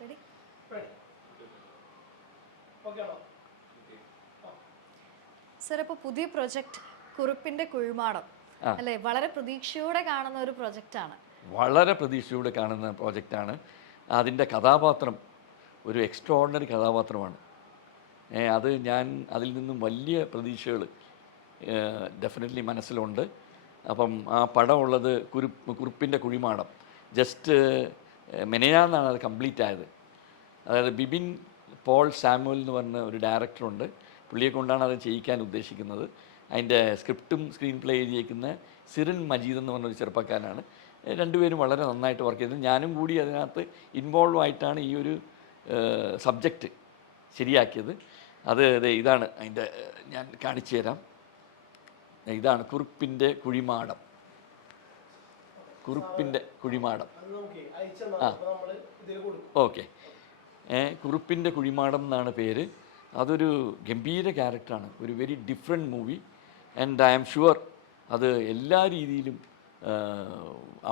Ready? Sir, അപ്പോൾ പുതിയ project കുറുപ്പിന്റെ കുഴിമാടം അല്ലേ, വളരെ പ്രതീക്ഷയോടെ കാണുന്ന ഒരു പ്രൊജക്റ്റാണ്. വളരെ പ്രതീക്ഷയോടെ കാണുന്ന പ്രോജക്റ്റാണ്. അതിൻ്റെ കഥാപാത്രം ഒരു എക്സ്ട്രാordinary കഥാപാത്രമാണ്. അത് ഞാൻ അതിൽ നിന്നും വലിയ പ്രതീക്ഷകൾ ഡെഫിനറ്റ്ലി മനസ്സിലുണ്ട്. അപ്പം ആ പടമുള്ളത് കുറുപ്പിൻ്റെ കുഴിമാടം ജസ്റ്റ് മെനയാന്നാണ് അത് കംപ്ലീറ്റ് ആയത്. അതായത് ബിബിൻ പോൾ സാമുവൽ എന്ന് പറഞ്ഞ ഒരു ഡയറക്ടറുണ്ട്. പുള്ളിയെ കൊണ്ടാണ് അത് ചെയ്യിക്കാൻ ഉദ്ദേശിക്കുന്നത്. അതിൻ്റെ സ്ക്രിപ്റ്റും സ്ക്രീൻ പ്ലേ എഴുതിയേക്കുന്ന സിറിൻ മജീദ് എന്ന് പറഞ്ഞൊരു ചെറുപ്പക്കാരനാണ്. രണ്ടുപേരും വളരെ നന്നായിട്ട് വർക്ക് ചെയ്തത്. ഞാനും കൂടി അതിനകത്ത് ഇൻവോൾവ് ആയിട്ടാണ് ഈ ഒരു സബ്ജക്റ്റ് ശരിയാക്കിയത്. അത് ഇതാണ് അതിൻ്റെ, ഞാൻ കാണിച്ചു തരാം. ഇതാണ് കുറുപ്പിൻ്റെ കുഴിമാടം. കുറുപ്പിൻ്റെ കുഴിമാടം. ആ ഓക്കെ. കുറുപ്പിൻ്റെ കുഴിമാടം എന്നാണ് പേര്. അതൊരു ഗംഭീര ക്യാരക്ടറാണ്, ഒരു very different movie. And I am sure അത് എല്ലാ രീതിയിലും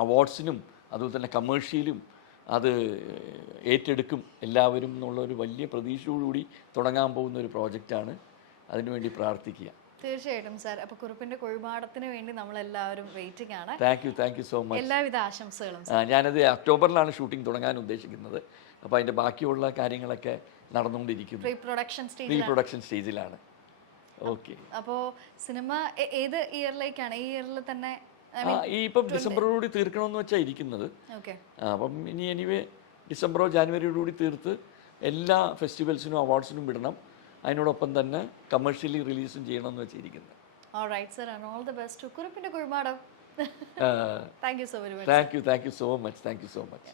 അവാർഡ്സിനും അതുപോലെ തന്നെ കമേഴ്ഷ്യലും അത് ഏറ്റെടുക്കും എല്ലാവരും എന്നുള്ളൊരു വലിയ പ്രതീക്ഷയോടുകൂടി തുടങ്ങാൻ പോകുന്ന ഒരു പ്രോജക്റ്റാണ്. അതിനുവേണ്ടി പ്രാർത്ഥിക്കുക. തീർച്ചയായിട്ടും സാർ. അപ്പോൾ കുറുപ്പിന്റെ കുഴിമാടത്തിന് വേണ്ടി നമ്മളെല്ലാവരും വെയിറ്റിംഗ് ആണ്. Thank you so much. എല്ലാവിധ ആശംസകളും. ഞാനത് ഒക്ടോബറിലാണ് ഷൂട്ടിംഗ് തുടങ്ങാൻ ഉദ്ദേശിക്കുന്നത്. അപ്പോൾ അതിൻ്റെ ബാക്കിയുള്ള കാര്യങ്ങളൊക്കെ നടന്നുകൊണ്ടിരിക്കുന്നു. പ്രീ പ്രൊഡക്ഷൻ സ്റ്റേജിലാണ്. ഓക്കെ. അപ്പോൾ സിനിമ ഏത് ഇയറിലേക്കാണ്? ഈ ഇയറിൽ തന്നെ ഈ ഇപ്പം ഡിസംബറോടുകൂടി തീർക്കണമെന്ന് വെച്ചാൽ ഇരിക്കുന്നത്. അപ്പം ഇനി എനിവേ ഡിസംബറോ ജാനുവരിയോടുകൂടി തീർത്ത് എല്ലാ ഫെസ്റ്റിവൽസിനും അവാർഡ്സിനും വിടണം. അതിനോടൊപ്പം തന്നെ കമേഴ്ഷ്യലി റിലീസും ചെയ്യണമെന്ന് വെച്ചിരിക്കുന്നത്. Alright sir, and all the best to കുറുപ്പിന്റെ കുഴിമാടം. Thank you so very much. Thank you so much.